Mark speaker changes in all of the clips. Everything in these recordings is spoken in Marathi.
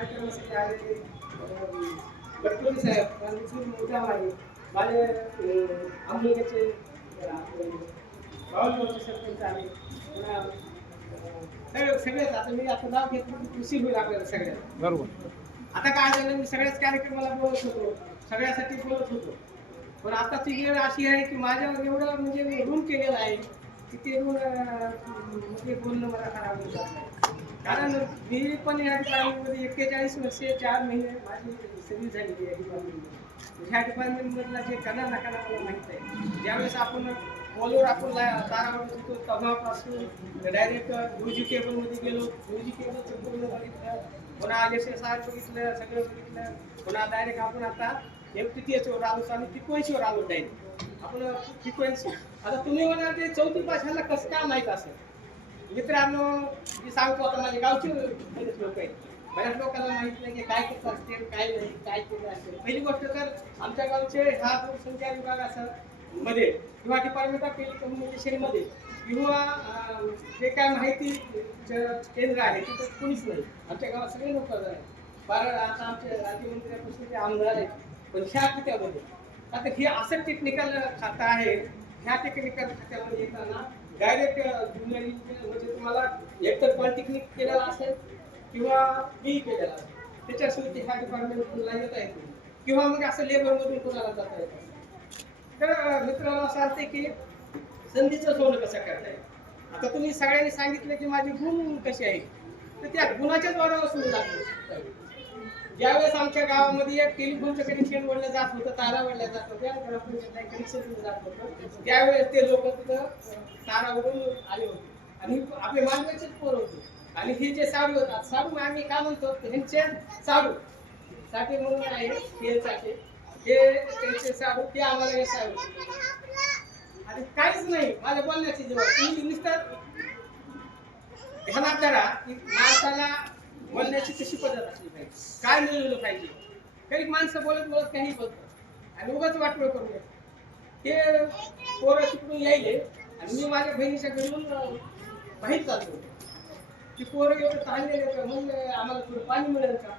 Speaker 1: कार्यक्रमासाठी आलेले गडकरी साहेब माझे आंबोलीचे बावलगावचे सरपंच आले पुन्हा अं, सगळे सगळेच. आता मी आता नाव घेतलं की खुशी होईल आपल्याला सगळ्यांना.
Speaker 2: बरोबर.
Speaker 1: आता काय झालं मी सगळ्याच कार्यक्रमाला बोलत होतो. सगळ्यासाठी बोलत होतो. पण आताची वेळ अशी आहे की माझ्यावर एवढं म्हणजे मी ऋण केलेलं आहे की ते ऋण म्हणजे बोलणं मला खराब होत. कारण मी पण या डिपार्टमेंटमध्ये एक्केचाळीस वर्षे चार महिने माझी सर्व्हिस झालेली आहे डिपार्टमेंटमध्ये म्हणजे ह्या डिपार्टमेंटमधला जे कणा ना मला माहीत आहे. ज्यावेळेस आपण कॉलवर आपण तारावर होतो तेव्हापासून डायरेक्ट गुरुजी केबलमध्ये गेलो. गुरुजी केबलचं पूर्ण बघितलं. पुन्हा एस एस आर बघितलं सगळं बघितलं. पुन्हा डायरेक्ट आपण आता एफ टी टी एचवर आलो आणि फ्रिक्वेन्सीवर आलो डायरेक्ट आपण फ्रिक्वेन्सी आता तुम्ही म्हणा ते चौथी भाषाला कसं काय माहीत असेल? मित्रांनो मी सांगतो आता माझे गावचे बरेच लोक आहेत. बऱ्याच लोकांना माहीत नाही की काय कसं असतील काय नाही काय केलं असेल. पहिली गोष्ट तर आमच्या गावचे ह्या दूरसंचार विभागाचं मध्ये किंवा डिपार्टमेंट ऑफ टेलिकम्युनिकेशनमध्ये म्हणजे किंवा जे काय माहिती केंद्र आहे तिथं कोणीच नाही. आमच्या गावात सगळे लोक आहेत. कारण आता आमचे राज्यमंत्र्यापासून ते आमदार आहेत. पण ह्या खात्यामध्ये आता हे असं टेक्निकल खातं आहे ह्या टेक्निकल खात्यामध्ये येताना डायरेक्ट ज्युनियर म्हणजे तुम्हाला एकतर पॉलिटेक्निक केलेला असेल किंवा बी केलेला असेल. त्याच्याशिवाय ह्या डिपार्टमेंटला येता येत नाही. किंवा मग असं लेबरमधून कोणाला जाता येत तर अं, मित्रांनो असं असते की संधीचं सोनं कसं करताय? आता तुम्ही सगळ्यांनी सांगितलं की माझे गुण कसे आहेत तर त्या गुणाच्या द्वारावर सुरू लागले ज्यावेळेस आमच्या गावामध्ये एक टेलिफोनचं कनेक्शन वडलं जात होतं तारा वडल्या जात होत्या कनेक्शन दिलं जात होतं. त्यावेळेस ते लोक तिथं तारा उडून आले होते. आणि आपले मानवाचेच पोर होते. आणि हे जे साडू होतात साडू आम्ही काय म्हणतो ह्यांचे साडू. साठी म्हणून आहे हे साठी. हे त्यांचे साडू ते आम्हाला हे साडू. आणि काहीच नाही माझ्या बोलण्याची जेव्हा तुम्ही नुसतं ध्यानात धरा की माणसाला बोलण्याची कशी पद्धत असली पाहिजे? काय मिळवलं पाहिजे? काही माणसं बोलत बोलत काही बोलतात. आणि उगाच वाटलं करून येतात ते पोरं तिकडून यायले आणि मी माझ्या बहिणीच्या घरून माहीत बाहेर चालतो ती पोरं एवढं ताणलेले तर म्हणलं आम्हाला थोडं पाणी मिळेल का?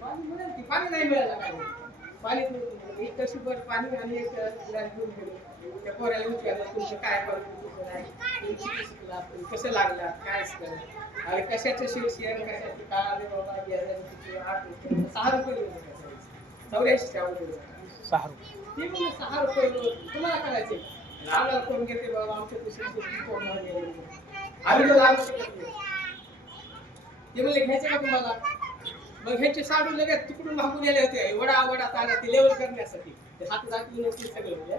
Speaker 1: पाणी मिळेल की? पाणी नाही मिळालं काय पाणी एक कशी कशीभर पाणी आणि एक गिलास घेऊन गेलो त्या पोराला विचारलं तुमचं काय करतो आहे तुमची कशी कसं लागला काय असतं? आणि कशाचं शिवसेना कशाचं काय आले बाबा? आठ रुपये. सहा रुपये चौऱ्याऐंशी
Speaker 2: सहा रुपये.
Speaker 1: ते म्हणजे सहा रुपये. तुम्हाला करायचे? आम्हाला कोण घेते बाबा? आमच्या दुसऱ्या कोण. आम्ही तर लागू शकत नाही ते म्हणले घ्यायचे का तुम्हाला? मग ह्याचे साडू लगेच तिकडून मागून गेले होते. वडा वडा तारा ते लेवल करण्यासाठी हात दाखवून होते सगळे.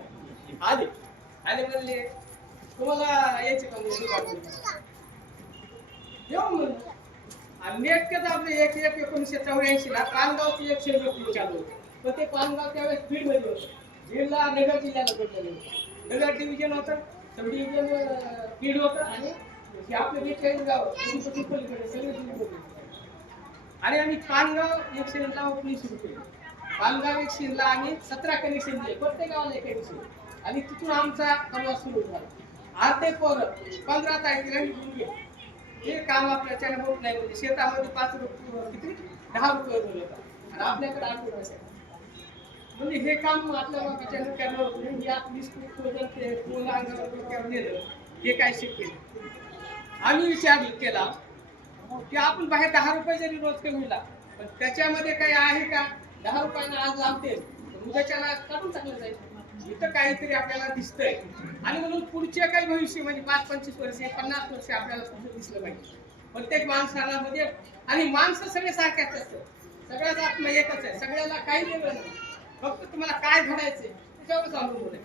Speaker 1: आले. आले म्हणले तुम्हाला यायचे का म्हणजे बाजूला? येऊ आणि नेटकेच आपले एक एक एकोणीसशे चौऱ्याऐंशी ला पानगावचे एकशे रुपये चालू होते. पण ते पानगाव त्यावेळेस बीडमध्ये होतं. बीडला नगर जिल्ह्याला जोडलेलं होतं. नगर डिव्हिजन होतं सब डिव्हिजन बीड होतं आणि हे आपलं बेचाळीस गाव पलीकडे सगळे बीड होते. आणि आम्ही पानगाव एक ओपनिंग सुरू केली. पानगाव एक शेणला आम्ही सतरा कनेक्शन दिले. प्रत्येक गावाला एक कनेक्शन आणि तिथून आमचा प्रवास सुरू झाला. अर्धे पोर. पंधरा तारखेला निघून गेले. हे काम आपल्याच्याने होत नाही म्हणजे शेतामध्ये पाच रुपये किती? दहा रुपये रोज आणि आपल्याकडे आठ रुपये म्हणजे हे काम आपल्या बाबाच्यानं करणं होत नाही. या वीस कोजन अंगावर नेलं. हे काय शिकले? आम्ही विचार केला की आपण बाहेर दहा रुपये जरी रोज कमीला पण त्याच्यामध्ये काही आहे का? दहा रुपयाला आज लावते तर उद्याच्याला काढून चांगलं जाईल. इथं काहीतरी आपल्याला दिसतंय. आणि म्हणून पुढच्या काही भविष्य म्हणजे पाच पंचवीस वर्षे पन्नास वर्षे आपल्याला पुढचं दिसलं पाहिजे. प्रत्येक माणसाला म्हणजे आणि माणसं सगळे सारख्याच असतात. सगळ्याच आत्मा एकच आहे. सगळ्याला काही वेगळं नाही. फक्त तुम्हाला काय घडायचंय त्याच्यावरच अवलंबून आहे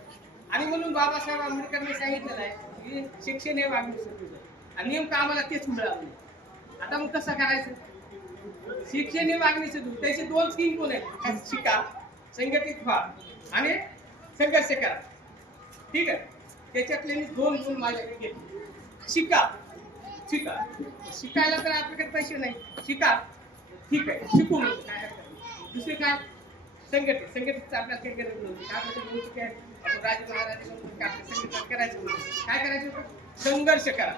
Speaker 1: आणि म्हणून बाबासाहेब आंबेडकरने सांगितलेलं आहे की शिक्षण हे वागणूक तुझं आणि नेमकं आम्हाला तेच मिळालं नाही. आता मग कसं करायचं? शिक्षण हे वागणीचं दूर त्याचे दोन तीन गुण आहेत. शिका संघटित व्हा. आणि संघर्ष करा. ठीक आहे? त्याच्यातले मी दोन गुण माझ्याकडे घेतले. शिका. शिका. शिकायला तर आपल्याकडे पैसे नाही. शिका. ठीक आहे. शिकू म्हणजे काय दुसरे काय? संघटित संघटितचं आपल्याला काही गरज नव्हती. आपल्याला काय? राजे महाराजांनी आपल्या संघटित करायचं नव्हतं. काय करायचं होतं? संघर्ष करा.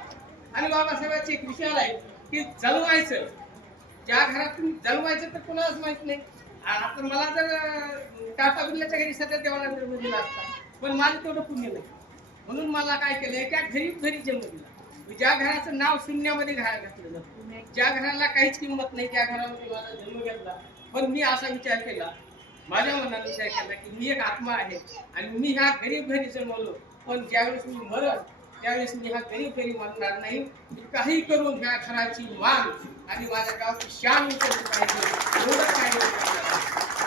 Speaker 1: आणि बाबासाहेबांची एक विचार आहे की जलवायचं. ज्या घरात तुम्ही जलवायचं तर कोणालाच माहीत नाही. आपण आता मला जर टाटा बिर्लाच्या घरी सध्या देवाला जन्म दिला असता पण माझं तेवढं पुण्य नाही. म्हणून मला काय केलं त्या घरी घरी जन्म दिला. ज्या घराचं नाव शून्यामध्ये घरा घातलं जातं ज्या घराला काहीच किंमत नाही त्या घरामध्ये माझा जन्म घेतला. पण मी असा विचार केला माझ्या मनात विचार केला की मी एक आत्मा आहे आणि मी ह्या गरीब घरी जन्मलो पण ज्यावेळेस मी मरत त्यावेळेस मी हा गरीब फेरी म्हणणार नाही. काही करून ह्या घराची मान आणि माझ्या गावची शान उचलली पाहिजे. एवढं काय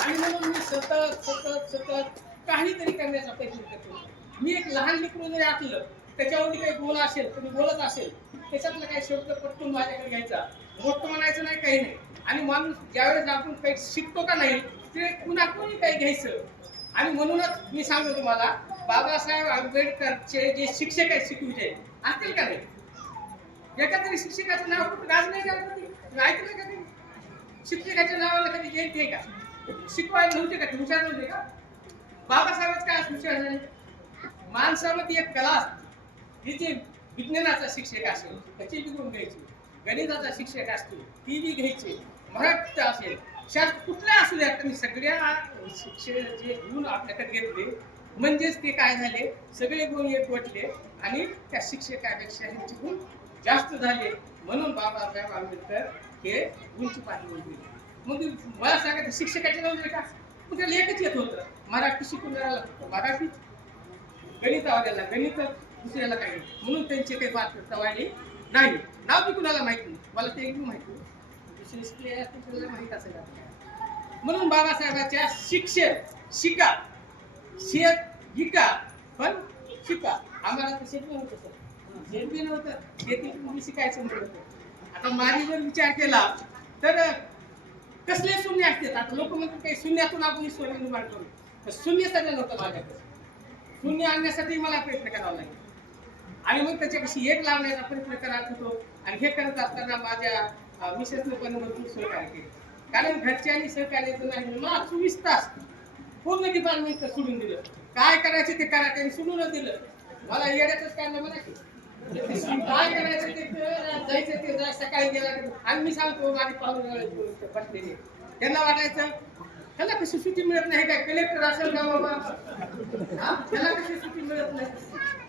Speaker 1: आणि म्हणून मी सतत सतत सतत काहीतरी करण्याचा प्रयत्न करतो. मी एक लहान लेकरू जरी असलं त्याच्यावरती काही बोला असेल तुम्ही बोलत असेल त्याच्यातलं काही शब्द पटकून माझ्याकडे घ्यायचा. मोठं म्हणायचं नाही काही नाही. आणि माणूस ज्यावेळेस आपण काही शिकतो का नाही ते कुणा कोणी काही घ्यायचं. आणि म्हणूनच मी सांगतो तुम्हाला बाबासाहेब आंबेडकरचे जे शिक्षक आहेत शिकविते असतील का नाही? एका शिक्षकाचं नाव कुठं गाज नाही का कधी? ऐकलं का कधी? शिक्षकाच्या नावाला कधी जयंती आहे का? शिकवायला नव्हते का? हुशार नव्हते का? बाबासाहेबच काय हुशार झाले? माणसामध्ये एक कला असते. तिचे विज्ञानाचा शिक्षक असेल त्याची बी गुण घ्यायची. गणिताचा शिक्षक असतो ती बी घ्यायची. मराठीचा असेल शास्त्र कुठल्या असू द्या त्यांनी सगळ्या शिक्षक जे गुण आपल्याकडे घेतले. म्हणजेच ते काय झाले? सगळे गुण एकवटले आणि त्या शिक्षकापेक्षा ह्यांचे गुण जास्त झाले. म्हणून बाबासाहेब आंबेडकर हे उंच पातळीवर गेले. मग मला सांगायचं शिक्षकाचे नाव का? मग त्याला एकच येत होतं. मराठी शिकून फक्त मराठी. गणितावाल्याला गणित दुसऱ्याला काही म्हणून त्यांचे काही बात वाढली नाही. नाव मी कुणाला माहीत नाही? मला ते एकदम माहिती दुसरे शिकले त्याला असेल म्हणून बाबासाहेबाच्या शिक्षण शिका. शेत विका पण शिका. आम्हाला तर शेत नव्हतं सर शेत बी नव्हतं. शेती तुम्ही शिकायचं म्हणत होतं. आता माझी जर विचार केला तर कसले शून्य असतात? आता लोक म्हणतात काही शून्यातून आपण ईश्वर निर्माण करू. तर शून्य सगळं नव्हतं माझ्याकडे शून्य आणण्यासाठी मला प्रयत्न करावा लागेल. आणि मग त्याच्यापाशी एक लावण्याचा प्रयत्न करत होतो. आणि हे करत असताना माझ्या मिसेसने पण भरपूर सहकार्य केले. कारण घरच्यांनी सहकार्य केलं नाही मला चोवीस तास पूर्ण डिपार्टमेंट सोडून दिलं. काय करायचं ते करा त्यांनी सोडून दिलं. मला येण्याचंच काय नाही म्हणा. की काय करायचं ते जायचं ते जाय सकाळी गेला आणि मी सांगतो माझी पाहुणे बसलेली. त्यांना वाटायचं त्याला कशी सुट्टी मिळत नाही काय? कलेक्टर असेल का बाबा? त्याला कशी सुट्टी मिळत नाही?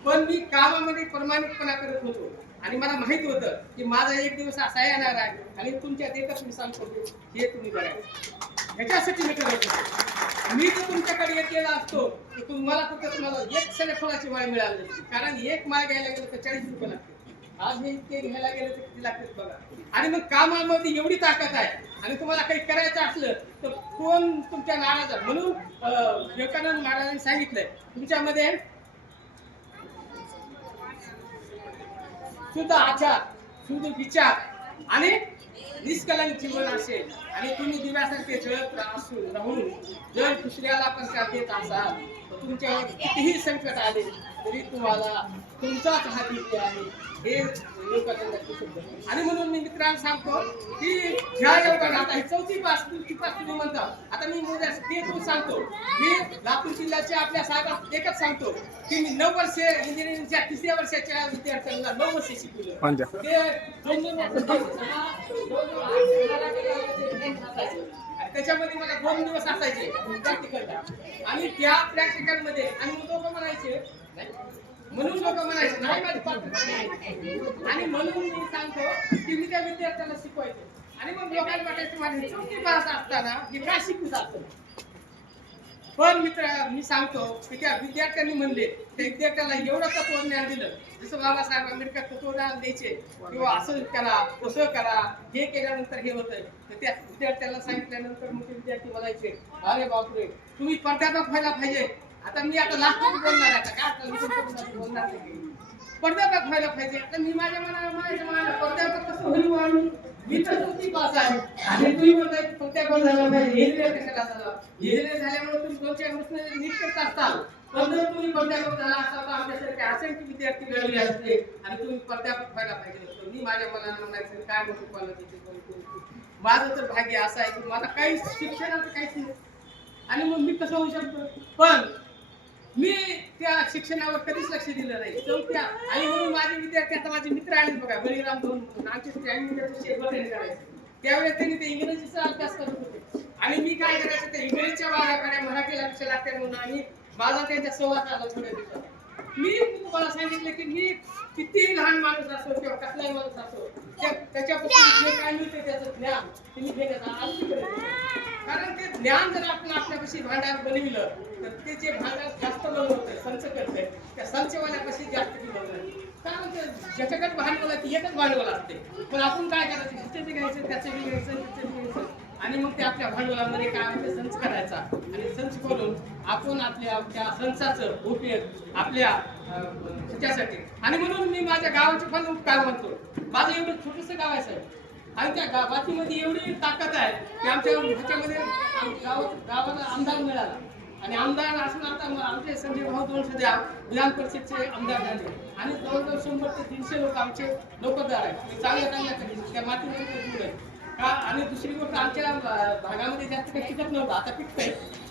Speaker 1: पण मी कामामध्ये प्रामाणिकपणा करत होतो. आणि मला माहीत होतं की माझा एक दिवस असा येणार आहे आणि तुमच्या एकच मी सांगतो हे तुम्ही करायचं ह्याच्यासाठी मी करत होतो. मी जर तुमच्याकडे एक असतो तर तुम्हाला फक्त तुम्हाला एक फळाची माळ मिळाली कारण एक माळ घ्यायला गेलं तर चाळीस रुपये लागते आज हे ते घ्यायला गेलं तर किती लागतात बघा. आणि मग कामामध्ये एवढी ताकद आहे आणि तुम्हाला काही करायचं असलं तर कोण तुमच्या नाराज म्हणून विवेकानंद महाराजांनी सांगितलंय तुमच्यामध्ये शुद्ध आचार शुद्ध विचार आणि निष्कलन जीवन असेल. आणि तुम्ही दिव्यासारखे जळत राहून राहून जर दुसऱ्याला पण त्या देत असाल तुमच्यावर कितीही संकट आले तरी तुम्हाला तुमचाच हा दिव्य आहे. हे लोकांचे शब्द आणि म्हणून मी मित्रांना सांगतो की ह्या योगाने आता ही चौथी पास चौथी पास तुम्ही म्हणता. आता मी तुम्ही सांगतो. मी लातूर जिल्ह्याच्या आपल्या साहेबात एकच सांगतो की मी नऊ वर्ष इंजिनिअरिंगच्या तिसऱ्या वर्षाच्या विद्यार्थ्यांना नऊ वर्ष शिकवलं. ते दोन दोन वर्ष त्याच्यामध्ये मला दोन दिवस असायचे प्रॅक्टिकलला आणि त्या प्रॅक्टिकलमध्ये आणि लोक म्हणायचे. म्हणून लोक म्हणायचे नाही माझी पात्रता आणि म्हणून मी सांगतो की मी त्या विद्यार्थ्यांना शिकवायचे. आणि मग लोकांना वाटायचं माझी चौथी पास असताना मी काय शिकू जातं? पण मित्र मी सांगतो की त्या विद्यार्थ्यांनी म्हणले त्या विद्यार्थ्याला एवढं तत्व ज्ञान दिलं? जसं बाबासाहेब आंबेडकर तत्वज्ञान द्यायचे किंवा असं करा तसं करा हे केल्यानंतर हे होतं. तर त्या विद्यार्थ्याला सांगितल्यानंतर मग ते विद्यार्थी म्हणायचे अरे बापरे तुम्ही प्राध्यापक व्हायला पाहिजे. आता मी आता लास्ट बोलणार आता काय प्राध्यापक व्हायला पाहिजे तर मी माझ्या मनाला माझ्या मनाला प्राध्यापक कसं होईल बुवा मी तर तुमची पास आहे. आणि तुम्ही म्हणताय की झाला पाहिजे इंजिनियर कशाला झाला इंजिनियर झाल्यामुळे तुम्ही दोन चार वर्ष नीट करत असताल पण जर तुम्ही प्राध्यापक झाला असता तर आमच्यासारखे असंख्य विद्यार्थी घडले असते आणि तुम्ही प्राध्यापक व्हायला पाहिजे होतं मी माझ्या मनाला म्हणायचं काय म्हणतो कॉलेज माझं तर भाग्य असं आहे की मला काहीच शिक्षणाचं काहीच नाही. आणि मग मी कसं होऊ शकतो? पण मी त्या शिक्षणावर कधीच लक्ष दिलं नाही. चौथ्या आणि म्हणून माझे विद्यार्थी आता माझे मित्र आले बघा बळीराम दोन म्हणून. आमचे आम्ही त्यावेळेस त्यांनी ते इंग्रजीचा अभ्यास करत होते. आणि मी काय करायचं ते इंग्रजीच्या भागाकडे मराठीला लक्ष लागते म्हणून आणि माझा त्यांच्या संवाद आला थोड्या दिवसात मी तुम्हाला सांगितलं की मी किती लहान माणूस असो किंवा कसलाही माणूस असो त्याच्यापासून जे काय मिळते त्याचं ज्ञान तुम्ही घेण्याचा कारण ते ज्ञान जर आपण आपल्यापाशी भांडार बनविलं तर ते जे भागात जास्त बनवतंय संच करतंय त्या संचवाल्यापाशी जास्त ती बनवणार कारण ज्याच्याकडे भांडवल आहे ते एकच भांडवल असते. पण आपण काय करायचं ह्याचं बी घ्यायचं त्याचं बी घ्यायचं त्याचं बी घ्यायचं. आणि मग ते आपल्या भांडवलामध्ये काय होते संच करायचा. आणि संच करून आपण आपल्या त्या संचाचं उपयोग आपल्या ह्याच्यासाठी. आणि म्हणून मी माझ्या गावाचे पण काय म्हणतो. माझं एवढं छोटंसं गाव आहे साहेब. आणि त्या गावातीमध्ये एवढी ताकद आहे की आमच्या ह्याच्यामध्ये गावात गावाला आमदार मिळाला. आणि आमदार असून आता आमचे संजय भाऊ दोन सध्या विधान परिषदचे आमदार झाले. आणि जवळजवळ शंभर ते तीनशे लोक आमचे नोकरदार आहेत. चांगल्या चांगल्या त्या मातीमध्ये दूर आहे. का? आणि दुसरी गोष्ट आमच्या भागामध्ये जास्त काही टिकत नव्हतं. आता पिकतंय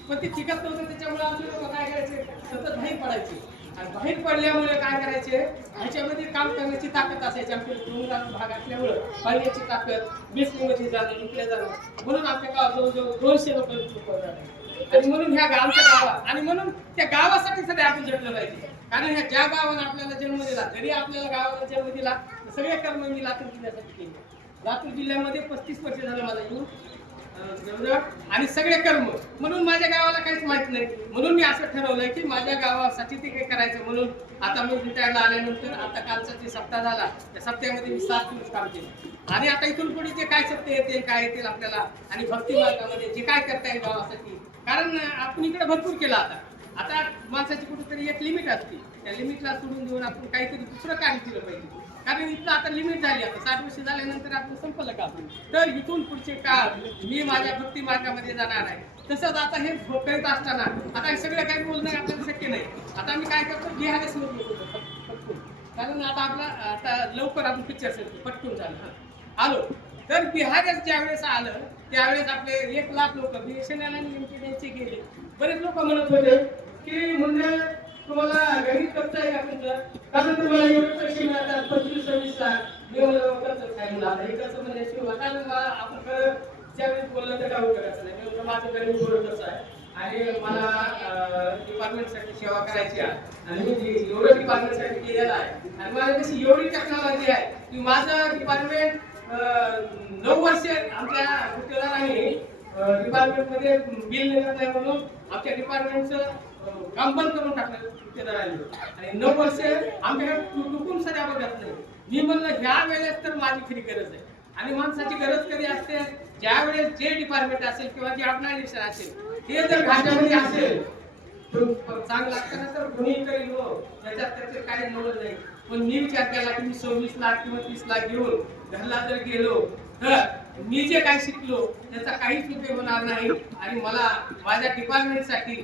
Speaker 1: पण ते टिकत नव्हतं त्याच्यामुळे आमचे लोक काय करायचे? सतत बाहेर पडायचे. आणि बाहेर पडल्यामुळे काय करायचे? ह्याच्यामध्ये काम करण्याची ताकद असायची. आमच्या डोंगराळ भाग असल्यामुळे पाण्याची ताकद बेसमध्ये जाणं लुटल्या जाणं म्हणून आपल्या गावात जवळजवळ दोनशे लोक झाले आणि म्हणून ह्या गावच्या गावा आणि म्हणून त्या गावासाठी सध्या आपण झटलं पाहिजे. कारण ह्या ज्या गावानं आपल्याला जन्म दिला जरी आपल्याला गावाला जन्म दिला तर सगळे कर्म मी लातूर जिल्ह्यासाठी केले. लातूर जिल्ह्यामध्ये पस्तीस वर्ष झालं मला येऊन आणि सगळे कर्म. म्हणून माझ्या गावाला काहीच माहीत नाही. म्हणून मी असं ठरवलंय की माझ्या गावासाठी ते काही करायचं. म्हणून आता मी रिटायर्ड आल्यानंतर आता कालचा जे सप्ताह झाला त्या सप्त्यामध्ये मी सात दिवस काम केलं. आणि आता इथून पुढे जे काय सत्य येते काय येतील आपल्याला आणि भक्ती मार्गामध्ये जे काय करता येईल गावासाठी कारण आपण इकडे भरपूर केलं आता. आता माणसाची कुठेतरी एक लिमिट असते. त्या लिमिटला सोडून देऊन आपण काहीतरी दुसरं कार्य केलं पाहिजे. कारण इथलं आता लिमिट झाली आता. साठ वर्ष झाल्यानंतर आपण संपलं का तर इथून पुढचे काळ मी माझ्या भक्ती मार्गामध्ये जाणार आहे. तसंच आता हे करीत असताना आता हे सगळं काही बोलणं आपल्याला शक्य नाही. आता मी काय करतो? बिहारी सुरू कारण आता आपला आता लवकर आपण पिक्चर सेट पटकून झालं. आलो तर बिहारच ज्यावेळेस आलं त्यावेळेस आपले एक लाख लोक बीएसएनएल आणि गेले. बरेच लोक म्हणत होते की म्हणजे तुम्हाला गरीब करता येईल कारण तुम्हाला एवढे पैसे मिळतात पंचवीस सव्वीस लाख. मी कसं काय हे म्हणजे कारण मला आपण खरं ज्यावेळेस बोललं तर काय करायचं नाही. माझं आहे? आणि मला डिपार्टमेंटसाठी सेवा करायची आहे. आणि मी जे- एवढं डिपार्टमेंटसाठी केलेलं आहे. आणि मला कशी एवढी टेक्नॉलॉजी आहे की माझं डिपार्टमेंट नऊ वर्ष आमच्या गुत्तेदारांनी डिपार्टमेंटमध्ये बिल निघत नाही म्हणून आमच्या डिपार्टमेंटचं काम बंद करून टाकलं गुत्तेदारांनी आणि नऊ वर्ष आमच्याकडे चुकून सध्या बघत नाही. मी म्हणलं ह्या वेळेस तर माझी खरी गरज आहे. आणि माणसाची गरज कधी असते? ज्या वेळेस जे डिपार्टमेंट असेल किंवा जे ऑर्गनायझेशन असेल ते जर घाटामध्ये असेल पण चांगला असताना तर कोणी तरी हो. त्याच्यात त्याचे काही नवल नाही. पण मी विचार केला की मी सव्वीस लाख किंवा तीस लाख घेऊन घरला जर गेलो. तर मी जे काय शिकलो त्याचा काहीच उपयोग होणार नाही. आणि मला माझ्या डिपार्टमेंटसाठी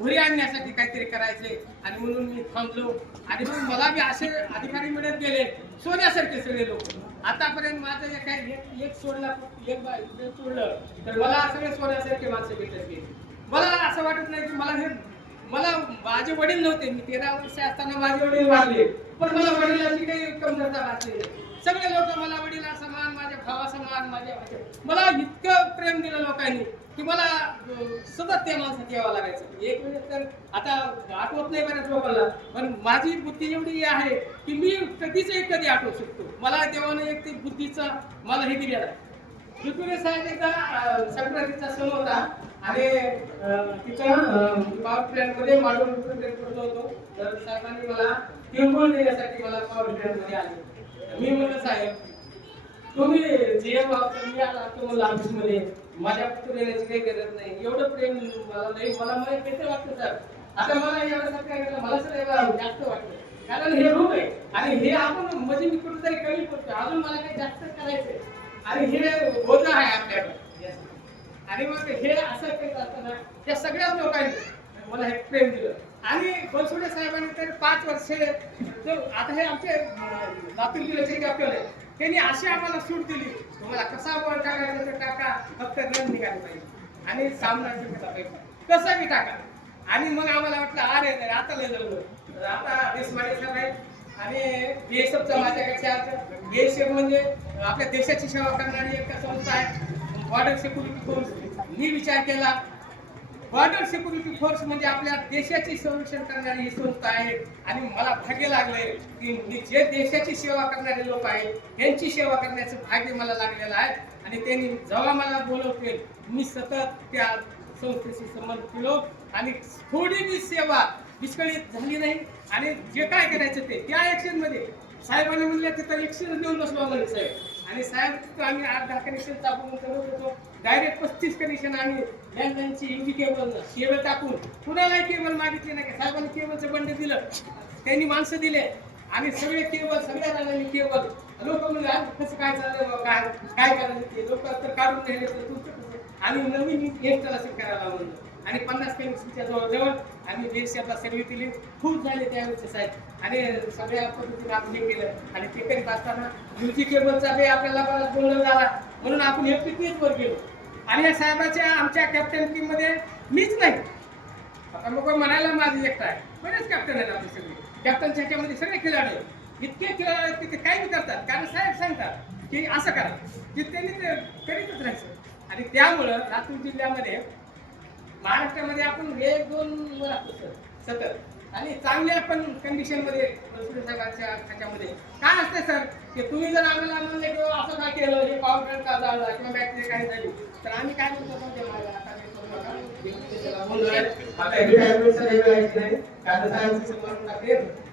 Speaker 1: घरी आणण्यासाठी काहीतरी करायचे आणि म्हणून मी थांबलो. आणि मग मला बी असे अधिकारी मिळत गेले. सोन्यासारखे सगळे लोक. आतापर्यंत माझं जे काय एक एक सोडला एक एक सोडलं. तर मला सगळे सोन्यासारखे माणसं भेटत गेले. मला असं वाटत नाही की मला हे मला माझे वडील नव्हते मी तेरा वर्ष असताना माझे वडील वाढले पण मला वडिलांची काही कमतरता भासली सगळे लोक मला वडिला समान माझ्या भावा समान माझ्या मला इतकं प्रेम दिलं लोकांनी की मला सतत त्या माणसात यावं लागायचं. म्हणजे एक वेळेस तर आता आठवत नाही बऱ्याच लोकांना पण माझी बुद्धी एवढी आहे की मी कधीच एक कधी आठवू शकतो. मला देवाने एक ते बुद्धीचा मला हे दिलेला आहे. साहेब एकदा संक्रांतीचा सण होता. आणि तिच्या पॉवर प्लॅन्टमध्ये मांडून करतो होतो. तर साहेबांनी मला किरकोळ देण्यासाठी मला पॉवर प्लॅन्टमध्ये आले मी म्हणलं साहेब तुम्ही जे मी आला तुम्हाला ऑफिसमध्ये माझ्या पुढे येण्याची काही गरज नाही. एवढं प्रेम मला नाही. मला मला कसं वाटतं सर आता मला एवढं काय केलं? मला सर जास्त वाटतं कारण हे रूप आहे. आणि हे आपण म्हणजे मी कुठेतरी कमी करतो अजून मला काही जास्त करायचंय. आणि हे होत आहे आपल्याकडे. आणि मग हे असं करत असताना या सगळ्याच लोकांनी मला हे प्रेम दिलं. आणि बनसोडे साहेबांनी तर पाच वर्ष जो आता हे आमचे लातूर जिल्ह्याचे कॅप्टन आहे त्यांनी अशी आम्हाला सूट दिली. तुम्हाला कसा बॉल टाकायचा तर टाका फक्त रन निघायला पाहिजे. आणि सामना जिंकला पाहिजे. कसा बी टाका. आणि मग आम्हाला वाटलं अरे नाही आता लय जमलं आता देश सर आहेत आणि बीएसएफचा माझ्याकडे चार्ज हे सेवा म्हणजे आपल्या देशाची सेवा करणारी एक संस्था आहे. बॉर्डर सिक्युरिटी फोर्स मी विचार केला बॉर्डर सिक्युरिटी फोर्स म्हणजे आपल्या देशाची संरक्षण करणारी ही संस्था आहे. आणि मला भाग्य लागले की मी जे देशाची सेवा करणारे लोक आहेत त्यांची सेवा करण्याचं भाग्य मला लागलेलं आहे. आणि त्यांनी जेव्हा मला बोलवते मी सतत त्या संस्थेशी संबंध केलो आणि थोडी बी सेवा विस्कळीत झाली नाही. आणि जे काय करायचं ते त्या एक्शनमध्ये साहेबांनी म्हणलं तिथं एक्शन देऊन बसलो म्हणजे साहेब. आणि साहेब तिथं आम्ही आठ दहा कनेक्शन टाकून करत होतो. डायरेक्ट पस्तीस कनेक्शन आम्ही लँडलाईनची इंजी केबल केबल टाकून. कुणालाही केबल मागितले नाही. का साहेबांनी केबलचं बंड दिलं. त्यांनी माणसं दिले. आणि सगळे केबल सगळ्या केबल लोक म्हणजे आज कसं काय चाललं काय काय करायचं ते? लोक तर काढून नेले तर तुमचं कसं आणि नवीन इन्स्टॉलेशन करायला म्हणलं आणि पन्नास कनेक्शनच्या जवळजवळ आम्ही देशाला सर्व्हिस दिली. खूप झाले त्यावेळेचे साहेब. आणि सगळ्या पद्धतीने आपण हे केलं. आणि ते करीत असताना युजी केबलचा बी आपल्याला बराच बोलणं झाला. म्हणून आपण हे वर गेलो. आणि या साहेबाच्या आमच्या कॅप्टन टीममध्ये मीच नाही. आता मग म्हणायला माझं एकटा आहे. बरेच कॅप्टन आहेत आपले सगळे. कॅप्टनच्या ह्याच्यामध्ये सगळे खेळाडू आहेत. इतके खेळाडू आहेत की ते काही बी करतात. कारण साहेब सांगतात की असं करा. की त्यांनी ते करीतच राहायचं. आणि त्यामुळं लातूर जिल्ह्यामध्ये महाराष्ट्रामध्ये आपण एक दोन वर असतो सर. सतत. आणि चांगल्या पण कंडिशनमध्ये सुरे साहेबांच्या काय असते सर? की तुम्ही जर आम्हाला म्हणले की असं काय केलं हे पावडर का झाला किंवा बॅटरी काय झाली तर आम्ही काय म्हणतो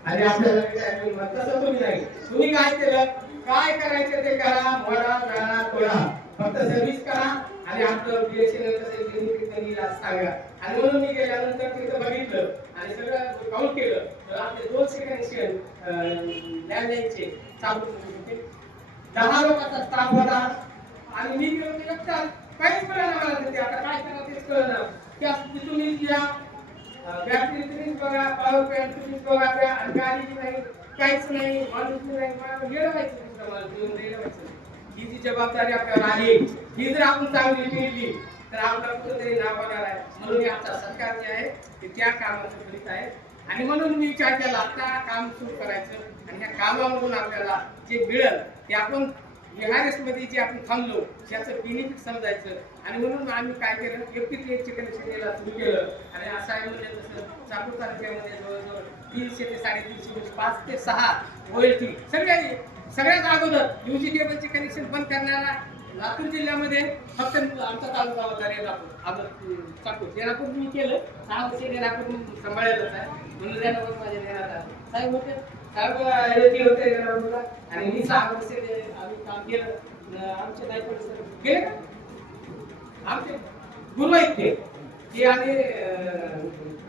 Speaker 1: आणि आपल्याला तसं तुम्ही नाही. तुम्ही काय केलं? काय करायचं ते करा. मोडा तोडा फक्त सर्व्हिस करा. आणि आपलं बीएसएनएल कसं बेनिफिट सांगा आणि म्हणून मी गेल्यानंतर तिथं बघितलं आणि सगळं काउंट केलं तर आपले दोन कनेक्शन लँडलाईनचे चालू होते दहा लोकांचा स्टाफ होता. आणि मी गेलो ते लक्षात काहीच कळलं मला तिथे आता काय करावं तेच कळलं. की असं तिथून या बॅटरी तुम्हीच बघा पॉवर पॅन्ट तुम्हीच बघा त्या. आणि गाडी नाही काहीच नाही माणूस नाही गेलं पाहिजे व्हायचं दुसरं मला देऊन वेळ व्हायचं ही जी जबाबदारी आपल्याला आली ही जर आपण चांगली केली तर आपला कुठेतरी नाव होणार आहे. म्हणून आमचा सरकार जे आहे ते त्या कामाचं करीत आहे. आणि म्हणून मी विचार केला आता काम सुरू करायचं आणि ह्या कामामधून आपल्याला जे मिळेल ते आपण एसमध्ये जे आपण थांबलो त्याचं बेनिफिट समजायचं. आणि म्हणून आम्ही काय केलं एकटीच एकचे कनेक्शन द्यायला सुरू केलं. आणि असं आहे म्हणजे तसं चाकूर तालुक्यामध्ये जवळजवळ तीनशे ते साडेतीनशे म्हणजे पाच ते सहा ओएलटी सगळ्या सगळ्यात अगोदर युजी केबलचे कनेक्शन बंद करणारा लातूर जिल्ह्यामध्ये फक्त आमचा तालुका होता रेणापूर. आदर चाकूर. रेणापूर मी केलं. सहा वर्ष रेणापूर सांभाळलेलंच आहे म्हणून रेणापूर माझ्या देण्यात आलं. साहेब होते. साहेब येते होते रेणापूरला. आणि मी सहा वर्ष आम्ही काम केलं. आमचे नाही सर गेले आमचे गुरु आहेत ते आणि अं,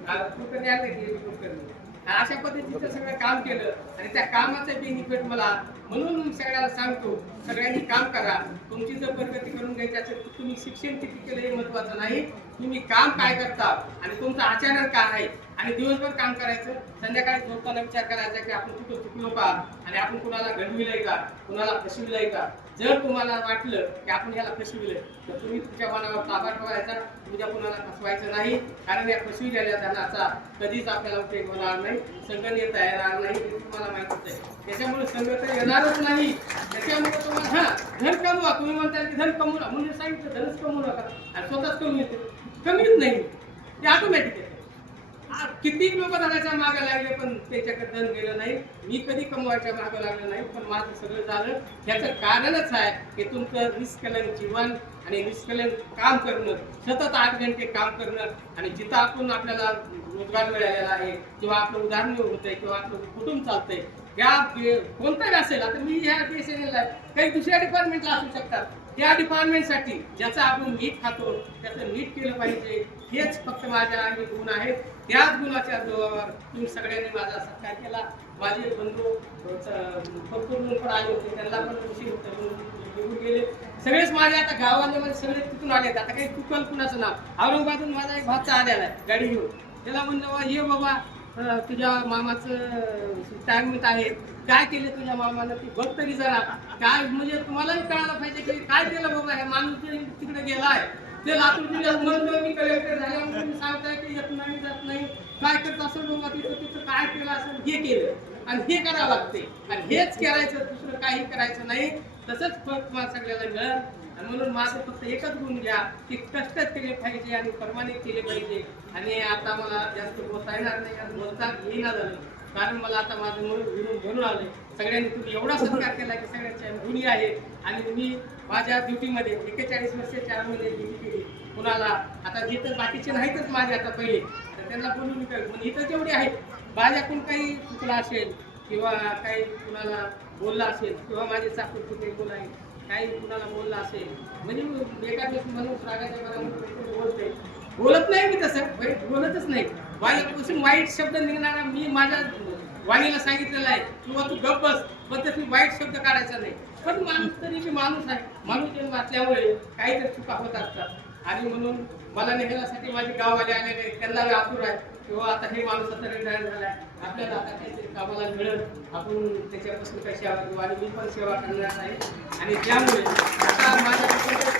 Speaker 1: आ- कुलकर्णी आले की कुलकर्णी. अशा पद्धतीचं सगळं काम केलं आणि त्या कामाचं बेनिफिट मला म्हणून सगळ्याला सांगतो सगळ्यांनी काम करा. तुमची जर प्रगती करून घ्यायची असेल तर तुम्ही शिक्षण किती केलं हे महत्वाचं नाही. तुम्ही काम काय करता आणि तुमचं आचरण काय आहे? आणि दिवसभर काम करायचं संध्याकाळी झोपताना विचार करायचा की आपण कुठं चुकलो का? आणि आपण कुणाला घडविलंय का? कुणाला फसविलंय का? जर तुम्हाला वाटलं की आपण याला फसविलंय तर तुम्ही तुमच्या मनावर ताबा ठेवायचा तुझ्या कुणाला फसवायचं नाही. कारण या फसविलेल्या धनाचा कधीच आपल्याला उपयोग होणार नाही संघ येता येणार नाही हे तुम्हाला माहितीच आहे त्याच्यामुळे संघ तर येणारच नाही. त्याच्यामुळे तुम्हाला हा धन कमवा. तुम्ही म्हणता की धन कमवू नका. म्हणजे सांगितलं धनच कमवू नका. आणि स्वतःच कमी येते. कमीच नाही. ते ऑटोमॅटिक आहे. किती लोक धनाच्या मागे लागले पण त्याच्याकडे धन गेलं नाही. मी कधी कमवायच्या मागे लागलं नाही पण माझं सगळं झालं. ह्याचं कारणच आहे की तुमचं निष्कलन जीवन आणि निष्कलन काम करणं सतत आठ घंटे काम करणं आणि जिथं आपण आपल्याला रोजगार मिळालेला आहे किंवा आपलं उदाहरण होत आहे किंवा आपलं कुटुंब चालतंय या कोणताही असेल आता मी ह्या बीएसएनएल काही दुसऱ्या डिपार्टमेंटला असू शकतात. त्या डिपार्टमेंटसाठी ज्याचं आपण नीट खातो त्याचं नीट केलं पाहिजे. हेच फक्त माझ्या अंगी गुण आहेत. त्याच गुणाच्या जोरावर तुम्ही सगळ्यांनी माझा सत्कार केला. माझे बंधू अं, भरपूर पण आले होते. त्यांना पण उशीर होते. घेऊन निघून गेले. सगळेच माझे आता गावांमध्ये सगळे तिथून आले आता काही कुकल कुणाचं नाव? औरंगाबादून माझा एक भाचा आलेला आहे. गाडी घेऊन. त्याला म्हणलं बा ये बाबा. तुझ्या मामाचं रिटायरमेंट आहे. काय केले तुझ्या मामानं? ती बघ तरी जरा. काय म्हणजे तुम्हालाही कळायला पाहिजे की काय केलं बाबा? हे माणूस तिकडे गेला आहे ते लातूर जिल्ह्यात म्हणतो मी कलेक्टर झाल्यामुळे तुम्ही सांगताय की येत नाही जात नाही. काय करत असेल बाबा तिथं तिथं काय केलं असेल हे केलं. आणि हे करावं लागते. आणि हेच करायचं दुसरं काही करायचं नाही. तसंच फळ तुम्हाला सगळ्याला मिळेल. आणि म्हणून माझं फक्त एकच गुण घ्या की कष्ट केले पाहिजे आणि परमाने केले पाहिजे. आणि आता मला जास्त बोलता येणार नाही आणि बोलता येईना झालं कारण मला आता माझं म्हणून घेऊन म्हणून आलंय. सगळ्यांनी तुम्ही एवढा सत्कार केला की सगळ्यांच्या गुणी आहे आणि मी माझ्या ड्युटीमध्ये एकेचाळीस वर्ष चार महिने ड्युटी केली. कुणाला आता जिथं बाकीचे नाहीतच माझे आता पहिले. तर त्यांना बोलून काय पण इथं जेवढे आहेत माझ्याकडून काही चुकला असेल किंवा काही कुणाला बोलला असेल किंवा माझे चाकूर कुठे बोला काही कुणाला बोलला असेल. म्हणजे एका दिवस माणूस रागाच्या मनामध्ये बोलते बोलत नाही मी तसं. वाईट बोलतच नाही. वाईपासून वाईट शब्द निघणारा मी माझ्या वाणीला सांगितलेलं आहे. किंवा तू गप्प बस. पण तसं वाईट शब्द काढायचा नाही. पण माणूस तरी मी माणूस आहे. माणूस वाचल्यामुळे असल्यामुळे काहीतरी चुका होत असतात. आणि म्हणून मला नेहण्यासाठी माझे गाववाले आलेले त्यांना मी आतुर आहे किंवा हो, आता हे माणूस आता रिटायर आहे आपल्याला आता काहीतरी कामाला मिळत आपण त्याच्यापासून काही सेवा करू. आणि मी पण सेवा करणार आहे. आणि त्यामुळे आता माझ्या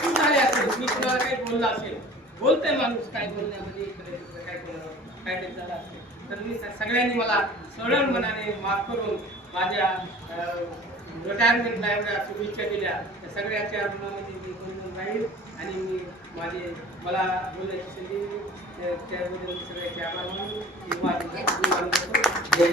Speaker 1: चूक झाली असेल मी कुणाला काही बोलला असेल. बोलतोय माणूस काय बोलण्यामध्ये म्हणजे काय बोलणं काय ते झालं असेल. तर मी सगळ्यांनी मला सरळ मनाने माफ करून माझ्या रिटायरमेंटला एवढ्या शुभेच्छा दिल्या. त्या सगळ्याच्या मनामध्ये मी गुणगुण राहील आणि मी माझे मला बोलण्याची संधी त्याबद्दल सगळ्याचे आभार मानून मी माझे- मी माझे-
Speaker 2: जय